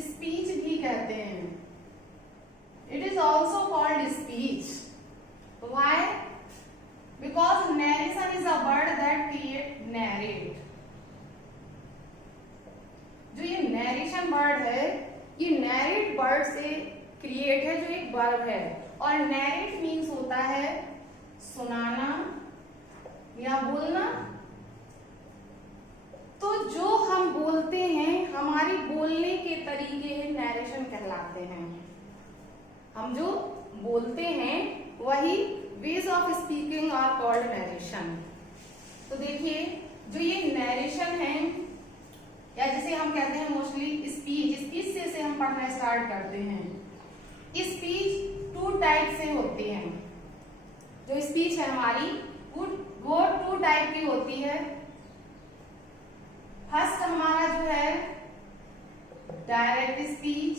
Speech भी कहते हैं। It is also called speech. Why? Because narration is a word that create narrate. जो ये नरेशन वर्ड है, ये नैरेट वर्ड से क्रिएट है, जो एक वर्ब है। और नैरेट मीन्स होता है सुनाना या बोलना। तो जो हम बोलते हैं, हमारी बोलने के तरीके नैरेशन कहलाते हैं। हम जो बोलते हैं वही ways of speaking are called narration. तो देखिए, जो ये नैरेशन है, या जिसे हम कहते हैं मोस्टली स्पीच, स्पीच से हम पढ़ना स्टार्ट करते हैं। स्पीच 2 टाइप से होती है। जो स्पीच है हमारी वो 2 टाइप की होती है। फर्स्ट हमारा जो है direct speech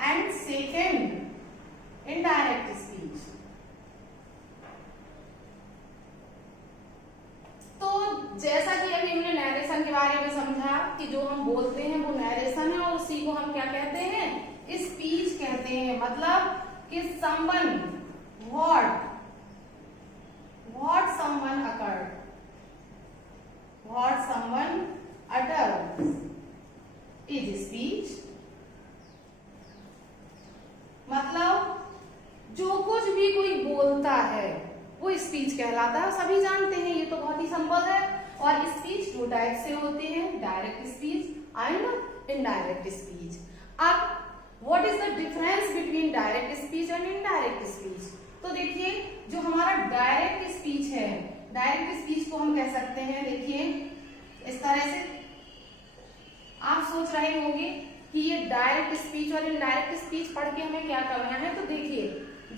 and second indirect speech. तो जैसा कि अभी हमने नैरेशन के बारे में समझा कि जो हम बोलते हैं वो नैरेशन है, और उसी को हम क्या कहते हैं? स्पीच कहते हैं। मतलब कि someone what someone occurred, what someone utters is speech। मतलब जो कुछ भी कोई बोलता है वो स्पीच कहलाता है। सभी जानते हैं, ये तो बहुत ही सिंपल है। और स्पीच 2 टाइप से होते हैं, direct speech and indirect speech. अब what is the difference between direct speech and indirect speech? तो देखिए, जो हमारा डायरेक्ट स्पीच है, डायरेक्ट स्पीच को हम कह सकते हैं, देखिए इस तरह से। आप सोच रहे होंगे कि ये डायरेक्ट स्पीच और इनडायरेक्ट स्पीच पढ़ के हमें क्या करना है। तो देखिए,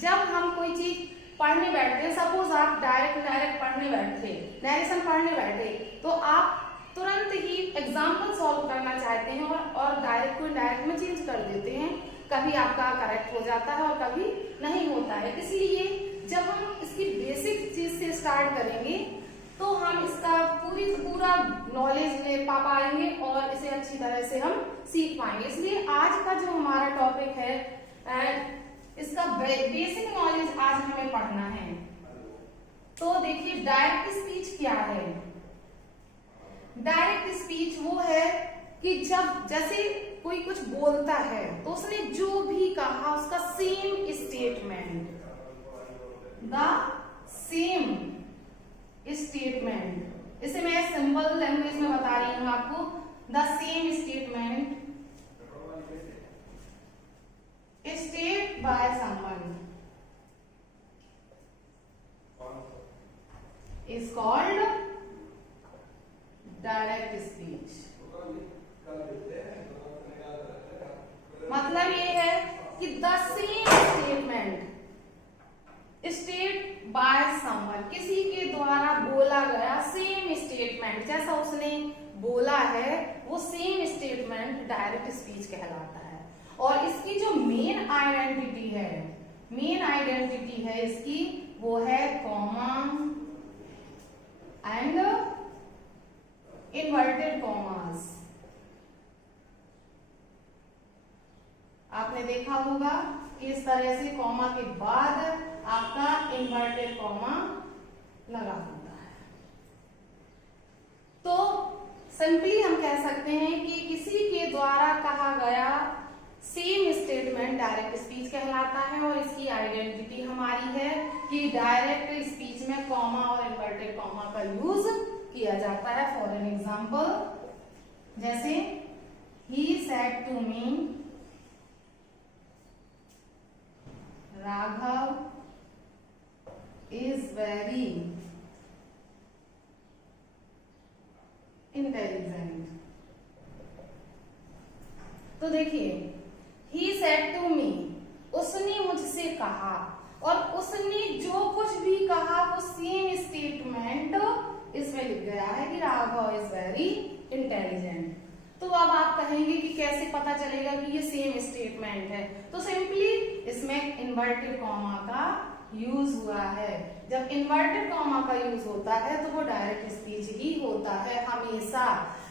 जब हम कोई चीज पढ़ने बैठते हैं, सपोज आप डायरेक्ट पढ़ने बैठे, नरेशन पढ़ने बैठे, तो आप तुरंत ही एग्जाम्पल सॉल्व करना चाहते हैं और डायरेक्ट को इनडायरेक्ट में चेंज कर देते हैं। कभी आपका करेक्ट हो जाता है और कभी नहीं होता है। इसलिए जब हम इसकी बेसिक चीज से स्टार्ट करेंगे तो हम इसका पूरा नॉलेज ले पाएंगे और इसे अच्छी तरह से हम सीख पाएंगे। इसलिए आज का जो हमारा टॉपिक है, इसका बेसिक नॉलेज आज हमें पढ़ना है। तो देखिए, डायरेक्ट स्पीच क्या है? डायरेक्ट स्पीच वो है कि जब जैसे कोई कुछ बोलता है तो उसने जो भी कहा उसका same statement, the same statement, इसे मैं सिंपल लैंग्वेज में बता रही हूं आपको। The same statement state by someone is called direct speech. मतलब ये है कि the same statement state by someone, किसी के द्वारा बोला गया सेम स्टेटमेंट, जैसा उसने बोला है वो सेम स्टेटमेंट डायरेक्ट स्पीच कहलाता है। और इसकी जो मेन आइडेंटिटी है इसकी, वो है कॉमा एंड इन्वर्टेड कॉमास। आपने देखा होगा कि इस तरह से कॉमा के बाद आपका इन्वर्टेड कॉमा लगा होता है। तो सिंपली हम कह सकते हैं कि किसी के द्वारा कहा गया सेम स्टेटमेंट डायरेक्ट स्पीच कहलाता है। और इसकी आइडेंटिटी हमारी है कि डायरेक्ट स्पीच में कॉमा और इन्वर्टेड कॉमा का यूज किया जाता है। फॉर एन एग्जाम्पल, जैसे he said to me Raghav is very intelligent. तो देखिए, ही सेड टू मी, उसने मुझसे कहा, और उसने जो कुछ भी कहा वो सेम स्टेटमेंट इसमें लिख गया है कि राघव इज वेरी इंटेलिजेंट। तो अब आप कहेंगे कि कैसे पता चलेगा कि ये सेम स्टेटमेंट है? तो सिंपली इसमें इन्वर्टेड कॉमा का यूज हुआ है। जब इन्वर्टेड कॉमा का यूज होता है तो वो डायरेक्ट स्पीच ही होता है हमेशा।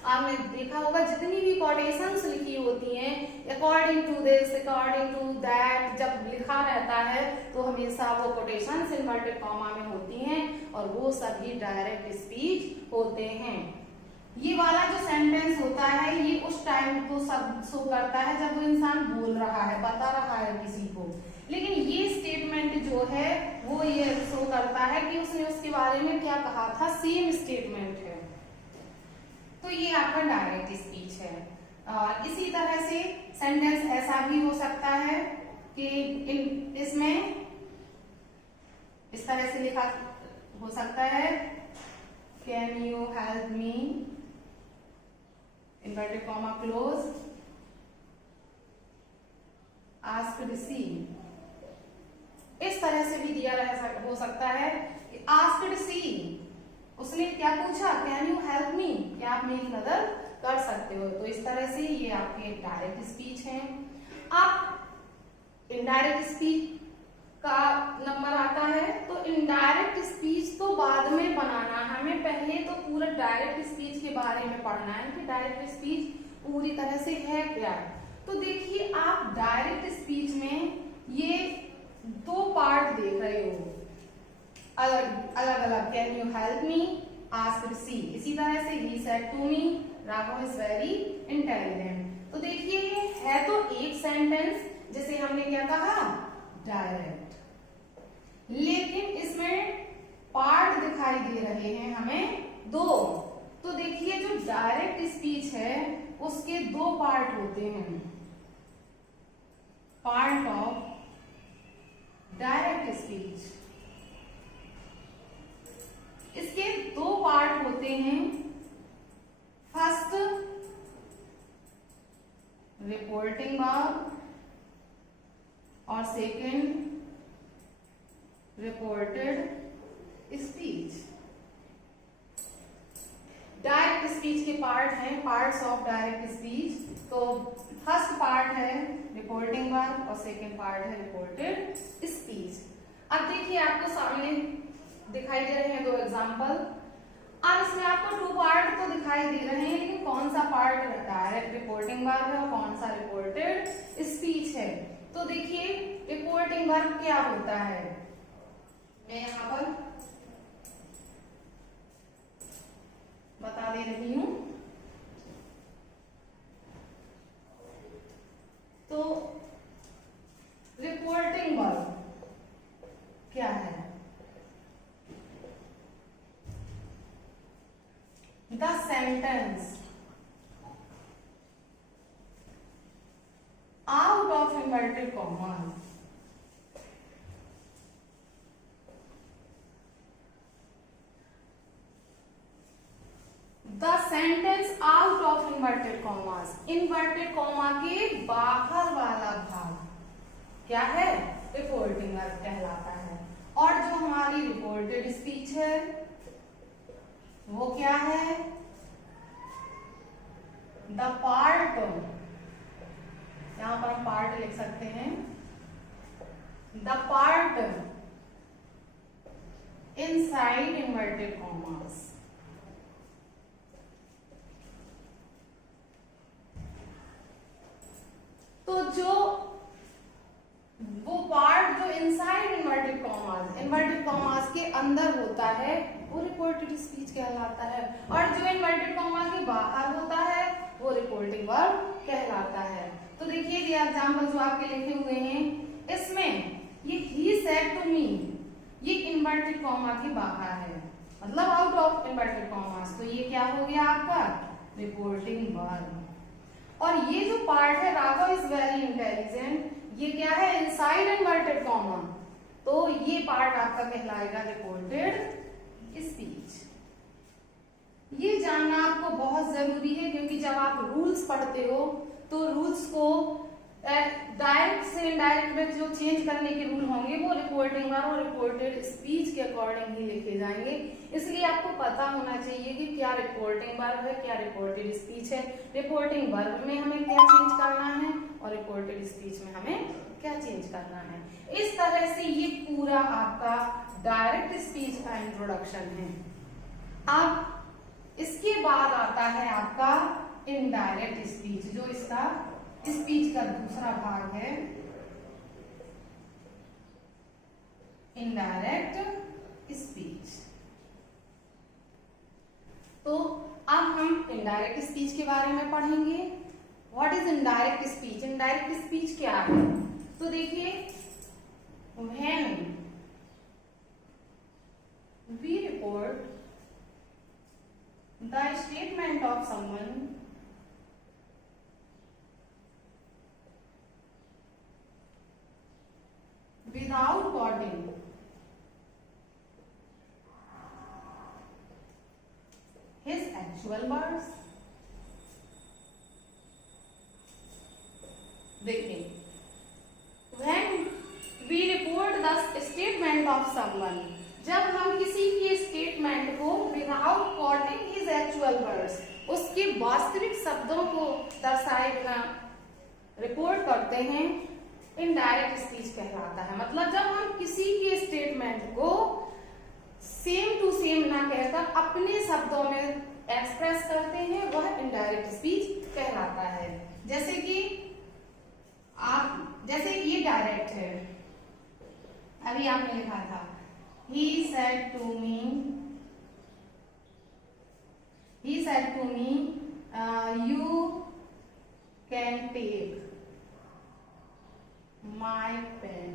आपने देखा होगा जितनी भी कोटेशंस लिखी होती हैं, according to this, according to that, जब लिखा रहता है तो हमेशा वो कोटेशंस इन्वर्टेड कॉमा में होती हैं और वो सभी डायरेक्ट स्पीच होते हैं। ये वाला जो सेंटेंस होता है ये उस टाइम को सब शो करता है जब वो इंसान बोल रहा है, बता रहा है किसी को, लेकिन ये स्टेटमेंट जो है वो ये शो करता है कि उसने उसके बारे में क्या कहा था, सेम स्टेटमेंट है। तो ये आपका डायरेक्ट स्पीच है। और इसी तरह से सेंटेंस ऐसा भी हो सकता है कि इसमें इस तरह से लिखा हो सकता है, can you help me, inverted comma close, asked C. इस तरह से भी दिया हो सकता है कि आस्क्ड सी, उसने क्या पूछा, कैन यू हेल्प मी, क्या आप मेरी मदद कर सकते हो। तो इस तरह से ये आपके डायरेक्ट स्पीच हैं। अब इनडायरेक्ट स्पीच का नंबर आता है, तो इनडायरेक्ट स्पीच तो बाद में बनाना है, हमें पहले तो पूरा डायरेक्ट स्पीच के बारे में पढ़ना है कि डायरेक्ट स्पीच पूरी तरह से है क्या। तो देखिए आप डायरेक्ट स्पीच में ये दो पार्ट देख रहे हो, अलग अलग, can you help me, asked C. इसी तरह से ही said to me, Raghav is very intelligent. तो देखिए ये है तो एक सेंटेंस, जिसे हमने क्या कहा, डायरेक्ट, लेकिन इसमें पार्ट दिखाई दे रहे हैं हमें दो। तो देखिए जो डायरेक्ट स्पीच है उसके दो पार्ट होते हैं, पार्ट ऑफ डायरेक्ट स्पीच। इसके दो पार्ट होते हैं, फर्स्ट रिपोर्टिंग वर्ब और second reported speech. Direct speech के पार्ट हैं, पार्ट्स ऑफ डायरेक्ट स्पीच। तो फर्स्ट पार्ट है रिपोर्टिंग वर्ब और सेकंड पार्ट है रिपोर्टेड स्पीच। अब देखिए आपको सामने दिखाई दे रहे हैं दो एग्जांपल। अब इसमें आपको टू पार्ट तो दिखाई दे रहे हैं, लेकिन कौन सा पार्ट डायरेक्ट रिपोर्टिंग वर्ब है और कौन सा रिपोर्टेड स्पीच है। तो देखिए रिपोर्टिंग वर्ब क्या होता है, मैं यहां पर बता दे रही हूं। तो रिपोर्टिंग वर्ब क्या है, the sentence out of inverted comma, the sentence out of inverted commas, inverted comma के बाहर वाला भाग क्या है, रिपोर्टिंग वर्ब कहलाता है। और जो हमारी रिपोर्टेड स्पीच है वो क्या है, द पार्ट, यहां पर हम पार्ट लिख सकते हैं, the part inside inverted commas. तो जो वो पार्ट जो इनसाइड इन्वर्टेड कॉमास के अंदर होता है वो रिपोर्टेड स्पीच कहलाता है, और जो इन्वर्टेड कॉमा के बाहर होता है वो रिपोर्टिंग वर्ब कहलाता है। तो देखिए ये एग्जांपल जो आपके लिखे हुए हैं, इसमें ये ही सेड टू मी, ये इन्वर्टेड कॉमा के बाहर है, मतलब आउट ऑफ इन्वर्टेड कॉमास। तो ये क्या हो गया आपका रिपोर्टिंग वर्ब। और ये जो पार्ट है राघव इज वेरी इंटेलिजेंट, ये क्या है, इनसाइड इन्वर्टेड कॉमा। तो ये पार्ट आपका कहलाएगा रिपोर्टेड स्पीच। ये जानना आपको बहुत जरूरी है, क्योंकि जब आप रूल्स पढ़ते हो तो रूल्स को डायरेक्ट से इनडायरेक्ट में जो चेंज करने के रूल होंगे वो रिपोर्टिंग वर्ब और रिपोर्टेड स्पीच के अकॉर्डिंग ही लिखे जाएंगे। इसलिए आपको पता होना चाहिए कि क्या रिपोर्टिंग वर्ब है, क्या रिपोर्टेड स्पीच है, रिपोर्टिंग वर्ब में हमें क्या चेंज करना है और रिपोर्टेड स्पीच में हमें क्या चेंज करना है। इस तरह से ये पूरा आपका डायरेक्ट स्पीच का इंट्रोडक्शन है। अब इसके बाद आता है आपका इनडायरेक्ट स्पीच, जो इसका स्पीच का दूसरा भाग है, इनडायरेक्ट स्पीच। तो अब हम इनडायरेक्ट स्पीच के बारे में पढ़ेंगे। What is indirect speech? Indirect speech क्या है? तो देखिए, when we report the statement of someone without quoting his actual words। देखिए, when we report the statement of someone, जब हम किसी की स्टेटमेंट को without quoting his actual words, उसके वास्तविक शब्दों को दर्शाए बिना रिपोर्ट करते हैं, इनडायरेक्ट स्पीच कहलाता है। मतलब जब हम किसी की स्टेटमेंट को सेम टू सेम ना कहकर अपने शब्दों में एक्सप्रेस करते हैं, वह इनडायरेक्ट स्पीच कहलाता है। जैसे कि जैसे ये डायरेक्ट है, अभी आपने लिखा था he said to me you can take my pen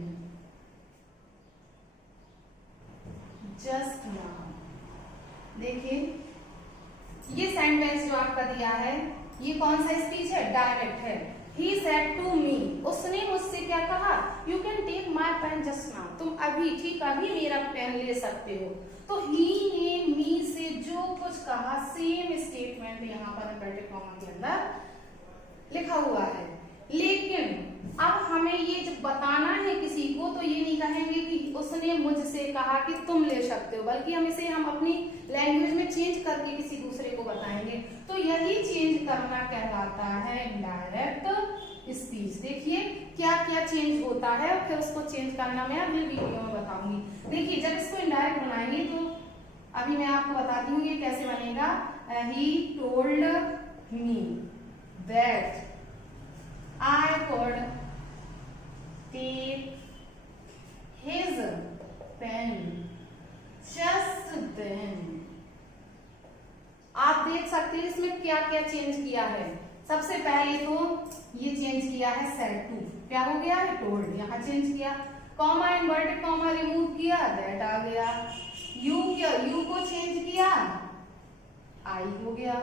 just now। देखिए, ये सेंटेंस जो आपका दिया है, ये कौन सा स्पीच है? डायरेक्ट है। He said to me, उसने मुझसे क्या कहा? You can take my pen just now, तुम अभी, ठीक अभी मेरा पेन ले सकते हो। तो he ने me से जो कुछ कहा, सेम स्टेटमेंट यहाँ पर इन्वर्टेड कॉमा के अंदर लिखा हुआ है। लेकिन अब हमें ये जब बताना है किसी को, तो ये नहीं कहेंगे कि उसने मुझसे कहा कि तुम ले सकते हो, बल्कि हम अपनी लैंग्वेज में चेंज करके किसी दूसरे को बताएंगे। तो यही चेंज करना कहलाता है इनडायरेक्ट स्पीच। देखिए क्या क्या चेंज होता है, और फिर उसको चेंज करना मैं अगली वीडियो में बताऊंगी। देखिए, जब इसको इनडायरेक्ट बनाएंगे तो अभी मैं आपको बताती हूँ ये कैसे बनेगा। He told me that I could take his pen just then। आप देख सकते हैं इसमें क्या क्या चेंज किया है। सबसे पहले तो ये चेंज किया है said to, क्या हो गया है? told, यहाँ चेंज किया। कॉमा इन्वर्टेड कॉमा रिमूव किया, that आ गया। you को चेंज किया, I हो गया।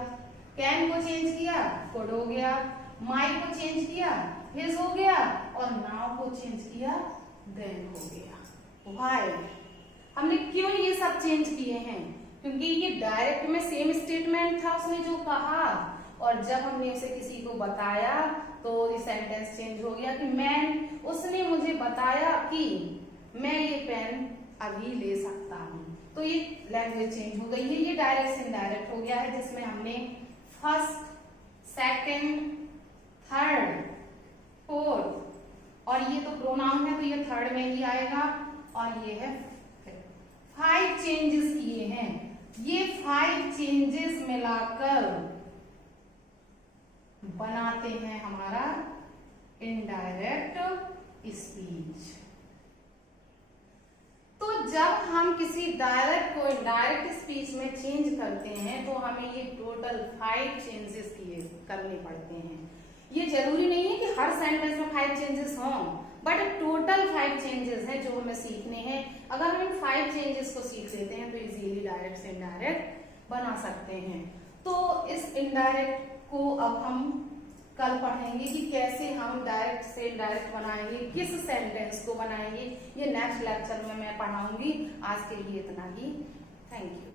can को चेंज किया, could हो गया। माई को चेंज किया, हिज हो गया। और नाउ को चेंज किया, देन हो गया। व्हाई? हमने क्यों ये सब चेंज किए हैं? क्योंकि ये डायरेक्ट में सेम स्टेटमेंट था, उसने जो कहा, और जब हमने उसे किसी को बताया तो ये सेंटेंस चेंज हो गया कि उसने मुझे बताया कि मैं ये पेन अभी ले सकता हूँ। तो ये लैंग्वेज चेंज हो गई है। ये डायरेक्ट से इनडायरेक्ट हो गया है, जिसमें हमने फर्स्ट, सेकंड, थर्ड, फोर्थ, और ये तो प्रोनाउन है तो ये थर्ड में ही आएगा, और ये है 5 चेंजेस किए हैं। ये 5 चेंजेस मिलाकर बनाते हैं हमारा इनडायरेक्ट स्पीच। तो जब हम किसी डायरेक्ट को इनडायरेक्ट स्पीच में चेंज करते हैं तो हमें ये टोटल 5 चेंजेस करने पड़ते हैं। ये जरूरी नहीं है कि हर सेंटेंस में 5 चेंजेस हों, बट टोटल 5 चेंजेस हैं जो हमें सीखने हैं। अगर हम इन 5 चेंजेस को सीख लेते हैं तो इजीली डायरेक्ट से इनडायरेक्ट बना सकते हैं। तो इस इनडायरेक्ट को अब हम कल पढ़ेंगे कि कैसे हम डायरेक्ट से इनडायरेक्ट बनाएंगे, किस सेंटेंस को बनाएंगे। ये नेक्स्ट लेक्चर में मैं पढ़ाऊंगी। आज के लिए इतना ही। Thank you.